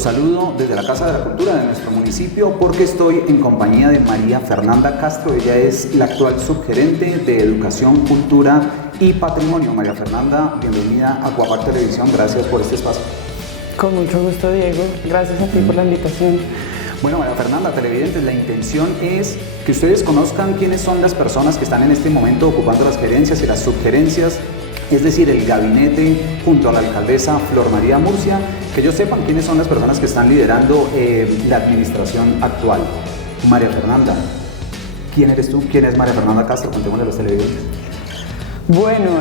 Los saludo desde la Casa de la Cultura de nuestro municipio porque estoy en compañía de María Fernanda Castro. Ella es la actual subgerente de Educación, Cultura y Patrimonio. María Fernanda, bienvenida a Acuapar Televisión. Gracias por este espacio. Con mucho gusto, Diego. Gracias a ti por la invitación. Bueno, María Fernanda, televidentes, la intención es que ustedes conozcan quiénes son las personas que están en este momento ocupando las gerencias y las subgerencias, es decir, el gabinete junto a la alcaldesa Flor María Murcia, que ellos sepan quiénes son las personas que están liderando la administración actual. María Fernanda, ¿quién eres tú? ¿Quién es María Fernanda Castro? Contémosle a los televidentes. Bueno,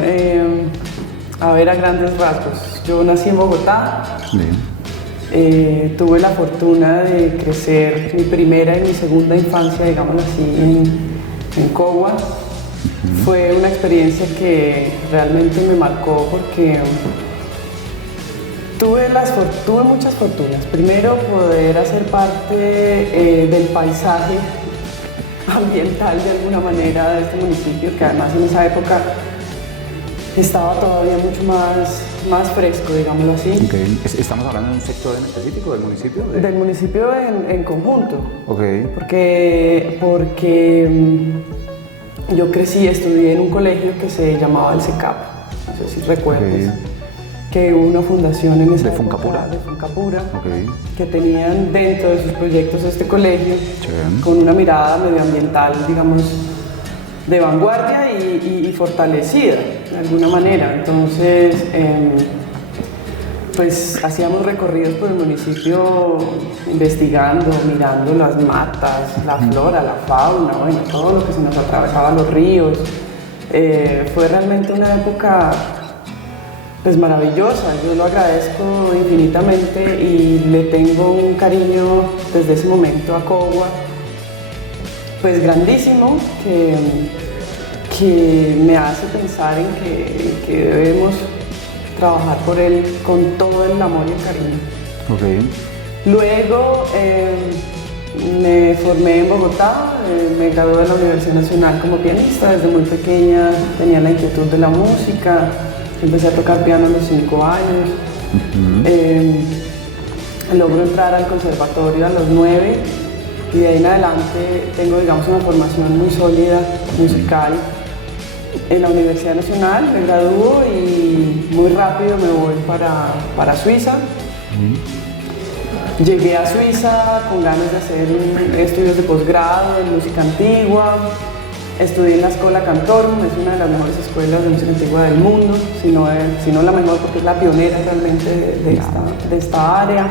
a ver, a grandes rasgos. Yo nací en Bogotá. Bien. Tuve la fortuna de crecer mi primera y mi segunda infancia, digamos así, en Cogua. Fue una experiencia que realmente me marcó porque tuve muchas fortunas. Primero, poder hacer parte del paisaje ambiental de alguna manera de este municipio, que además en esa época estaba todavía mucho más fresco, digámoslo así. Okay. ¿Estamos hablando de un sector en específico del municipio? Del municipio en conjunto. Okay. Porque yo estudié en un colegio que se llamaba el CECAP, no sé si recuerdas, que hubo una fundación en esa época de Funcapura, que tenían dentro de sus proyectos este colegio, con una mirada medioambiental, digamos, de vanguardia y fortalecida de alguna manera. Entonces, pues hacíamos recorridos por el municipio investigando, mirando las matas, la flora, la fauna, bueno, todo lo que se nos atravesaba, los ríos. Fue realmente una época pues maravillosa. Yo lo agradezco infinitamente y le tengo un cariño desde ese momento a Cogua pues grandísimo, que me hace pensar en que debemos trabajar por él con todo el amor y el cariño. Luego me formé en Bogotá, me gradué de la Universidad Nacional como pianista. Desde muy pequeña tenía la inquietud de la música, empecé a tocar piano a los 5 años, logro entrar al conservatorio a los 9 y de ahí en adelante tengo, digamos, una formación muy sólida musical. En la Universidad Nacional me gradúo y muy rápido me voy para Suiza. Llegué a Suiza con ganas de hacer estudios de posgrado en música antigua. Estudié en la Schola Cantorum, es una de las mejores escuelas de música antigua del mundo, si no la mejor, porque es la pionera realmente de esta área.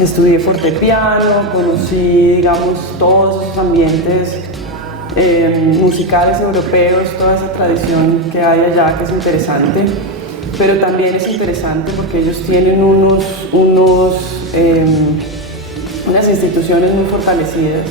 Estudié fortepiano, conocí, digamos, todos esos ambientes musicales europeos, toda esa tradición que hay allá, que es interesante, pero también es interesante porque ellos tienen unas instituciones muy fortalecidas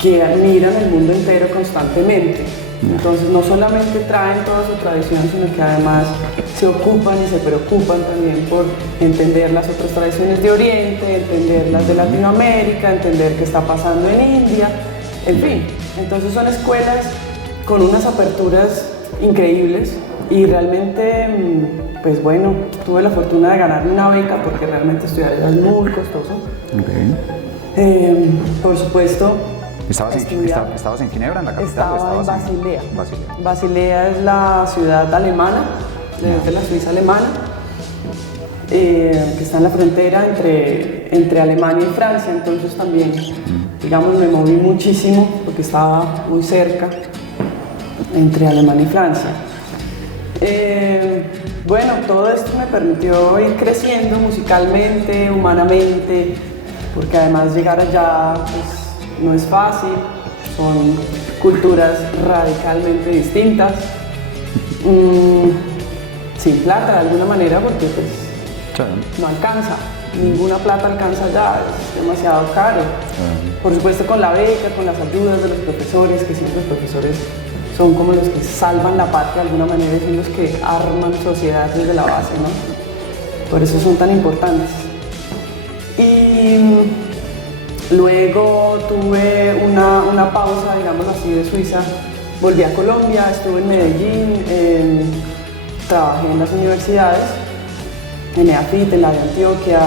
que admiran el mundo entero constantemente. Entonces no solamente traen toda su tradición, sino que además se ocupan y se preocupan también por entender las otras tradiciones de Oriente, entender las de Latinoamérica, entender qué está pasando en India, en fin. Entonces son escuelas con unas aperturas increíbles y realmente, pues bueno, tuve la fortuna de ganarme una beca porque realmente estudiar allá es muy costoso. Por supuesto. ¿Estabas en Ginebra, en la capital? Estaba en Basilea. Basilea es la ciudad alemana, de la Suiza alemana, que está en la frontera entre Alemania y Francia. Entonces también, digamos, me moví muchísimo porque estaba muy cerca entre Alemania y Francia. Bueno, todo esto me permitió ir creciendo musicalmente, humanamente, porque además llegar allá pues, no es fácil, son culturas radicalmente distintas, sin plata de alguna manera, porque pues no alcanza, ninguna plata alcanza allá, es demasiado caro. Por supuesto con la beca, con las ayudas de los profesores, que siempre los profesores son como los que salvan la patria de alguna manera, y son los que arman sociedades desde la base, ¿no? Por eso son tan importantes. Y luego tuve una pausa, digamos así, de Suiza. Volví a Colombia, estuve en Medellín, trabajé en las universidades, en EAFIT, en la de Antioquia,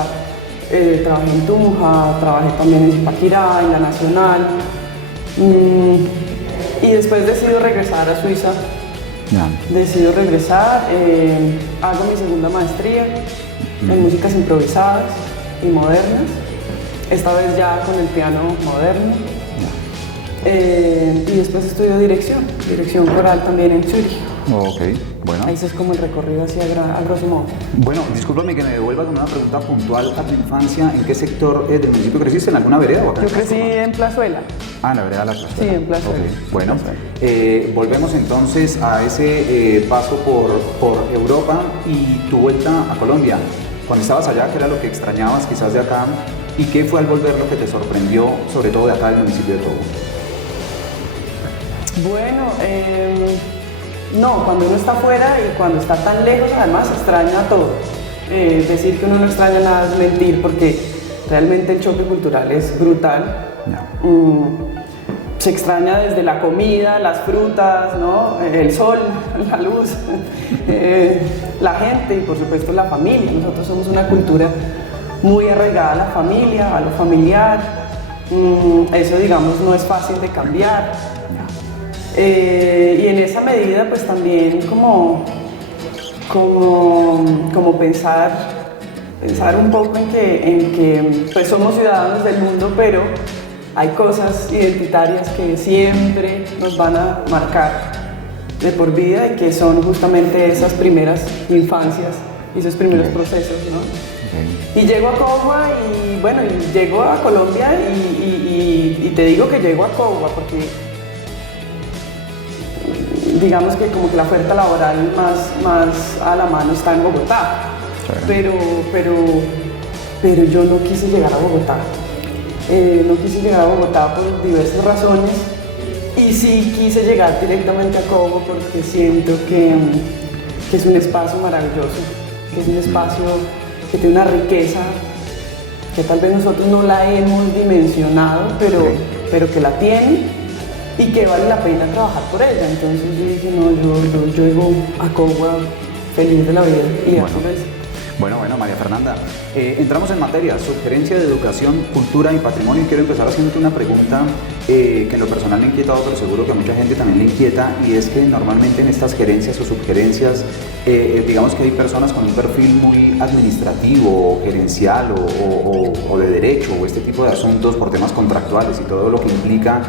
Trabajé en Tunja, trabajé también en Zipaquirá, en la Nacional. Y después decido regresar a Suiza. Decido regresar, hago mi segunda maestría en músicas improvisadas y modernas, esta vez ya con el piano moderno. Y después estudio dirección coral también en Zurich. Ok, bueno. Ese es como el recorrido así a grosso modo. Bueno, discúlpame que me devuelva con una pregunta puntual a tu infancia. ¿En qué sector del municipio creciste? ¿En alguna vereda o acá? Yo crecí en Plazuela. Ah, en la vereda de la Plazuela. Sí, en Plazuela. Okay. Bueno, volvemos entonces a ese paso por Europa y tu vuelta a Colombia. Cuando estabas allá, ¿qué era lo que extrañabas quizás de acá? ¿Y qué fue al volver lo que te sorprendió, sobre todo de acá del municipio de Togo? Bueno, no, cuando uno está afuera y cuando está tan lejos, además extraña todo. Decir que uno no extraña nada es mentir, porque realmente el choque cultural es brutal. Se extraña desde la comida, las frutas, ¿no? El sol, la luz, la gente y por supuesto la familia. Nosotros somos una cultura muy arraigada a la familia, a lo familiar. Eso, digamos, no es fácil de cambiar. Y en esa medida pues también como pensar un poco en que pues somos ciudadanos del mundo, pero hay cosas identitarias que siempre nos van a marcar de por vida y que son justamente esas primeras infancias y esos primeros procesos, ¿no? Y llego a Cogua y bueno, llego a Colombia y te digo que llego a Cogua porque digamos que como que la oferta laboral más a la mano está en Bogotá, pero yo no quise llegar a Bogotá. No quise llegar a Bogotá por diversas razones y sí quise llegar directamente a Cogua porque siento que es un espacio maravilloso, que es un espacio que tiene una riqueza que tal vez nosotros no la hemos dimensionado, pero que la tiene y que vale la pena trabajar por ella. Entonces yo dije, no, yo llego a Cogua feliz de la vida y bueno. Bueno, María Fernanda, entramos en materia, sugerencia de educación, cultura y patrimonio. Quiero empezar haciéndote una pregunta que en lo personal me ha inquietado, pero seguro que a mucha gente también le inquieta, y es que normalmente en estas gerencias o subgerencias, digamos que hay personas con un perfil muy administrativo, o gerencial o de derecho, o este tipo de asuntos por temas contractuales y todo lo que implica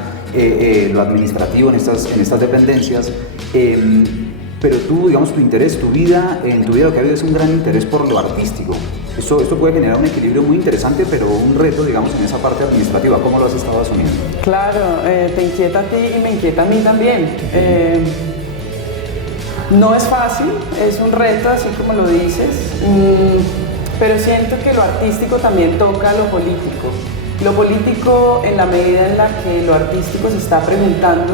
lo administrativo en estas dependencias. Pero tú, digamos, tu interés, en tu vida lo que ha habido es un gran interés por lo artístico. Esto puede generar un equilibrio muy interesante, pero un reto, digamos, en esa parte administrativa. ¿Cómo lo has estado asumiendo? Claro, te inquieta a ti y me inquieta a mí también. No es fácil, es un reto, así como lo dices, pero siento que lo artístico también toca lo político. Lo político en la medida en la que lo artístico se está preguntando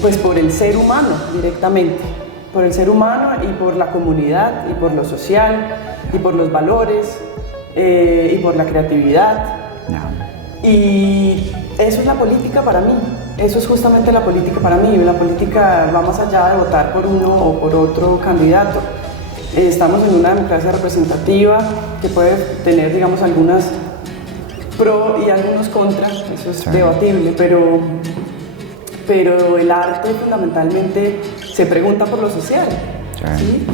pues por el ser humano directamente, por el ser humano y por la comunidad y por lo social y por los valores y por la creatividad. Y eso es la política para mí, eso es justamente la política para mí. La política va más allá de votar por uno o por otro candidato. Estamos en una democracia representativa que puede tener, digamos, algunas pro y algunos contra, eso es debatible, pero el arte fundamentalmente se pregunta por lo social, ¿sí?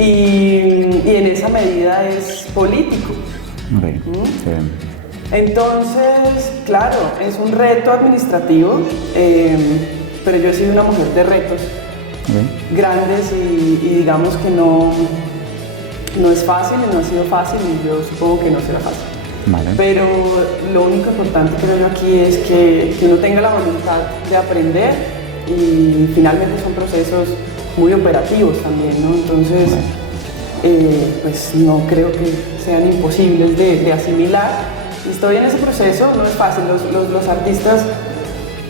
Y en esa medida es político. Entonces, claro, es un reto administrativo, pero yo he sido una mujer de retos grandes y digamos que no es fácil y no ha sido fácil y yo supongo que no será fácil. Pero lo único importante creo yo aquí es que uno tenga la voluntad de aprender y finalmente son procesos muy operativos también, ¿no? Entonces, pues no creo que sean imposibles de asimilar. Estoy en ese proceso, no es fácil, los artistas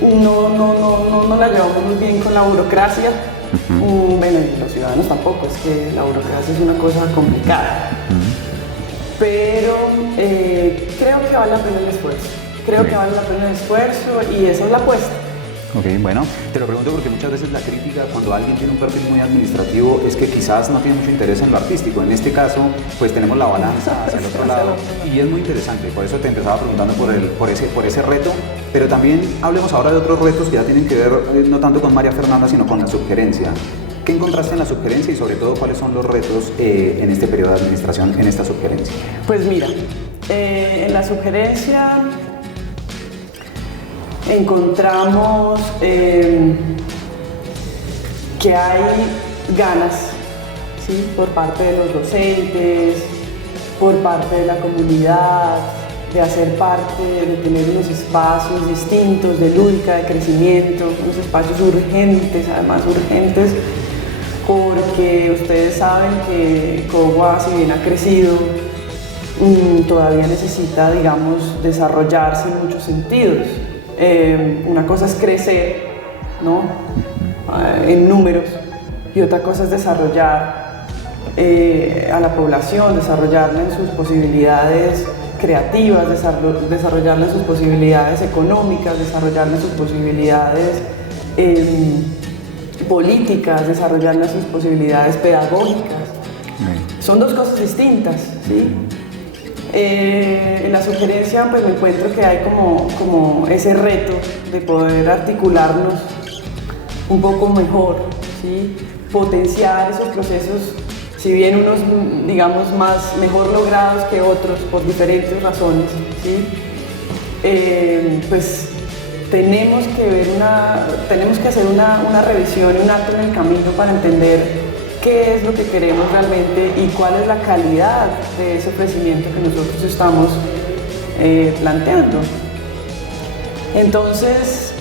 no la llevamos muy bien con la burocracia. Bueno, y los ciudadanos tampoco, es que la burocracia es una cosa complicada. Pero creo que vale la pena el esfuerzo. Creo que vale la pena el esfuerzo y esa es la apuesta. Ok, bueno, te lo pregunto porque muchas veces la crítica cuando alguien tiene un perfil muy administrativo es que quizás no tiene mucho interés en lo artístico. En este caso, pues tenemos la balanza hacia el otro lado y es muy interesante. Por eso te empezaba preguntando por ese reto, pero también hablemos ahora de otros retos que ya tienen que ver no tanto con María Fernanda, sino con la subgerencia. ¿Qué encontraste en la subgerencia y sobre todo cuáles son los retos en este periodo de administración en esta subgerencia? Pues mira, en la subgerencia encontramos que hay ganas, ¿sí?, por parte de los docentes, por parte de la comunidad, de hacer parte, de tener unos espacios distintos de lúdica, de crecimiento, unos espacios urgentes, además urgentes, porque ustedes saben que Cogua, si bien ha crecido, todavía necesita, digamos, desarrollarse en muchos sentidos. Una cosa es crecer, ¿no?, en números, y otra cosa es desarrollar a la población, desarrollarla en sus posibilidades creativas, desarrollarla en sus posibilidades económicas, desarrollarla en sus posibilidades políticas, desarrollarla en sus posibilidades pedagógicas. Son dos cosas distintas, ¿sí? En la sugerencia pues me encuentro que hay como ese reto de poder articularnos un poco mejor, ¿sí?, potenciar esos procesos, si bien unos, digamos, mejor logrados que otros por diferentes razones, ¿sí? Pues tenemos que hacer una revisión y un alto en el camino para entender qué es lo que queremos realmente y cuál es la calidad de ese ofrecimiento que nosotros estamos planteando. Entonces,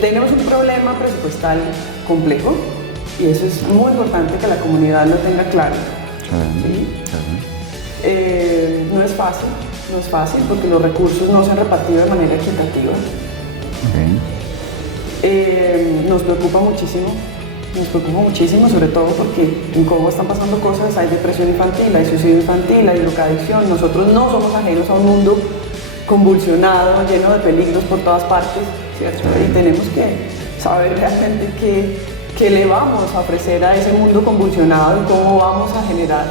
tenemos un problema presupuestal complejo y eso es muy importante que la comunidad lo tenga claro. ¿Sí? No es fácil porque los recursos no se han repartido de manera equitativa. Nos preocupa muchísimo, sobre todo porque en Cogua están pasando cosas, hay depresión infantil, hay suicidio infantil, hay drogadicción. Nosotros no somos ajenos a un mundo convulsionado, lleno de peligros por todas partes, ¿cierto? Y tenemos que saber realmente qué le vamos a ofrecer a ese mundo convulsionado y cómo vamos a generar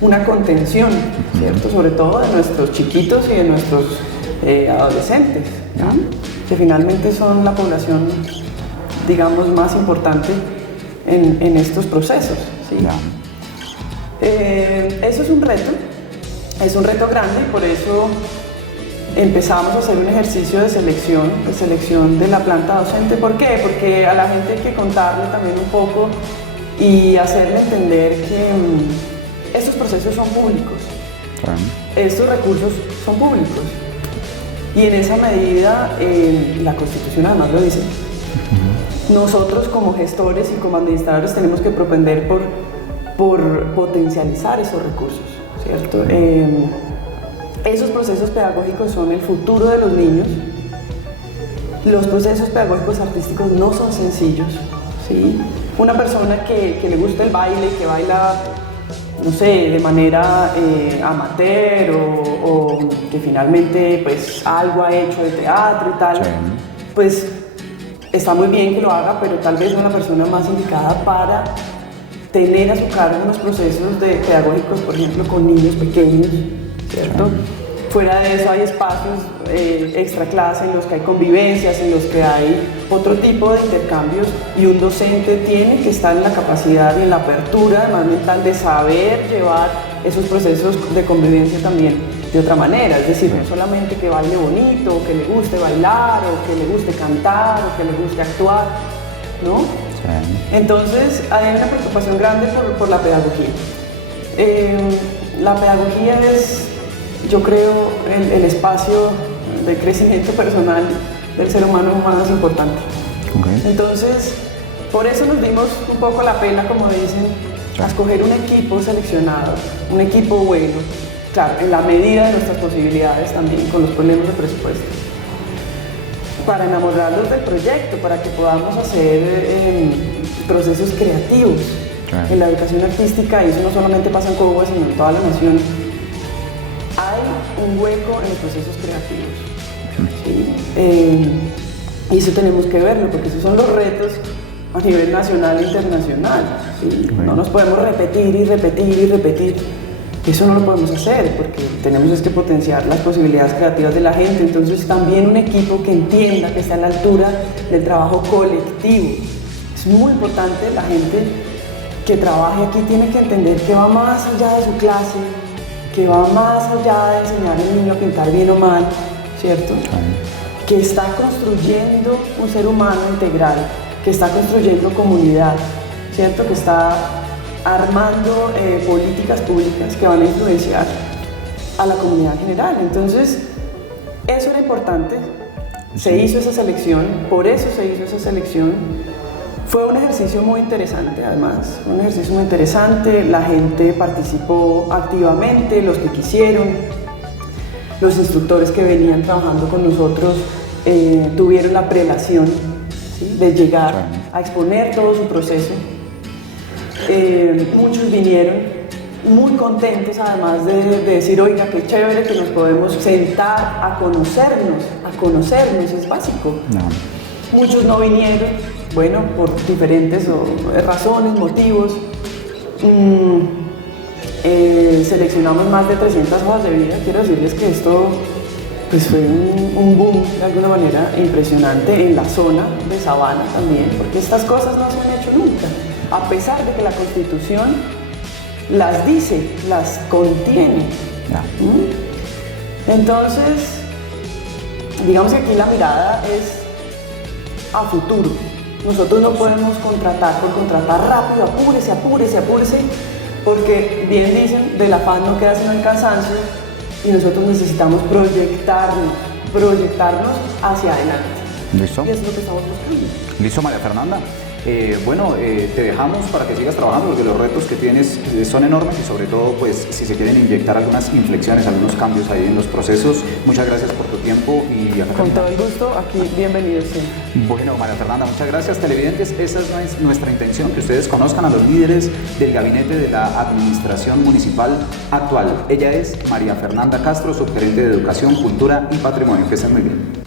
una contención, ¿cierto?, sobre todo de nuestros chiquitos y de nuestros adolescentes, ¿no?, que finalmente son la población, digamos, más importante en estos procesos, ¿sí? Eso es un reto grande y por eso empezamos a hacer un ejercicio de selección de la planta docente. ¿Por qué? Porque a la gente hay que contarle también un poco y hacerle entender que estos procesos son públicos, estos recursos son públicos y en esa medida la Constitución además lo dice. Nosotros como gestores y como administradores tenemos que propender por potencializar esos recursos, ¿cierto? Esos procesos pedagógicos son el futuro de los niños. Los procesos pedagógicos artísticos no son sencillos, ¿sí? Una persona que le gusta el baile, que baila, no sé, de manera amateur o que finalmente pues algo ha hecho de teatro y tal, pues está muy bien que lo haga, pero tal vez no es la persona más indicada para tener a su cargo unos procesos pedagógicos, por ejemplo, con niños pequeños, ¿cierto? Fuera de eso hay espacios extra clase en los que hay convivencias, en los que hay otro tipo de intercambios y un docente tiene que estar en la capacidad y en la apertura además mental de saber llevar esos procesos de convivencia también de otra manera, es decir, no solamente que baile bonito, o que le guste bailar, o que le guste cantar, o que le guste actuar, ¿no? Entonces hay una preocupación grande por la pedagogía. La pedagogía es, yo creo, el espacio de crecimiento personal del ser humano más importante. Entonces, por eso nos dimos un poco la pena, como dicen, a escoger un equipo seleccionado, un equipo bueno, claro, en la medida de nuestras posibilidades también, con los problemas de presupuesto, para enamorarlos del proyecto, para que podamos hacer procesos creativos. En la educación artística, y eso no solamente pasa en Cogua, sino en toda la nación, hay un hueco en los procesos creativos. ¿sí? Y eso tenemos que verlo, porque esos son los retos a nivel nacional e internacional, ¿sí? No nos podemos repetir y repetir y repetir. Eso no lo podemos hacer, porque tenemos es que potenciar las posibilidades creativas de la gente. Entonces también un equipo que entienda, que esté a la altura del trabajo colectivo. Es muy importante, la gente que trabaje aquí tiene que entender que va más allá de su clase, que va más allá de enseñar al niño a pintar bien o mal, ¿cierto? Que está construyendo un ser humano integral, que está construyendo comunidad, ¿cierto? Que está armando políticas públicas que van a influenciar a la comunidad en general. Entonces, eso era importante, se hizo esa selección, por eso se hizo esa selección. Fue un ejercicio muy interesante, además, fue un ejercicio muy interesante, la gente participó activamente, los que quisieron, los instructores que venían trabajando con nosotros tuvieron la prelación, ¿sí?, de llegar a exponer todo su proceso. Muchos vinieron muy contentos, además de decir, oiga, qué chévere que nos podemos sentar a conocernos, es básico. No. Muchos no vinieron, bueno, por diferentes razones, motivos. Seleccionamos más de 300 hojas de vida. Quiero decirles que esto pues, fue un boom de alguna manera impresionante en la zona de Sabana también, porque estas cosas no se han hecho nunca. A pesar de que la Constitución las dice, las contiene. Entonces, digamos que aquí la mirada es a futuro. Nosotros no podemos contratar por contratar rápido, apúrese, porque bien dicen, del afán no queda sino el cansancio, y nosotros necesitamos proyectarnos hacia adelante. ¿Listo? Y eso es lo que estamos buscando. ¿Listo, María Fernanda? Te dejamos para que sigas trabajando, porque los retos que tienes son enormes, y sobre todo, pues, si se quieren inyectar algunas inflexiones, algunos cambios ahí en los procesos. Muchas gracias por tu tiempo y acá con todo el gusto, aquí bienvenidos siempre. Bueno, María Fernanda, muchas gracias. Televidentes, esa es nuestra intención, que ustedes conozcan a los líderes del gabinete de la administración municipal actual. Ella es María Fernanda Castro, subgerente de Educación, Cultura y Patrimonio. Que estén muy bien.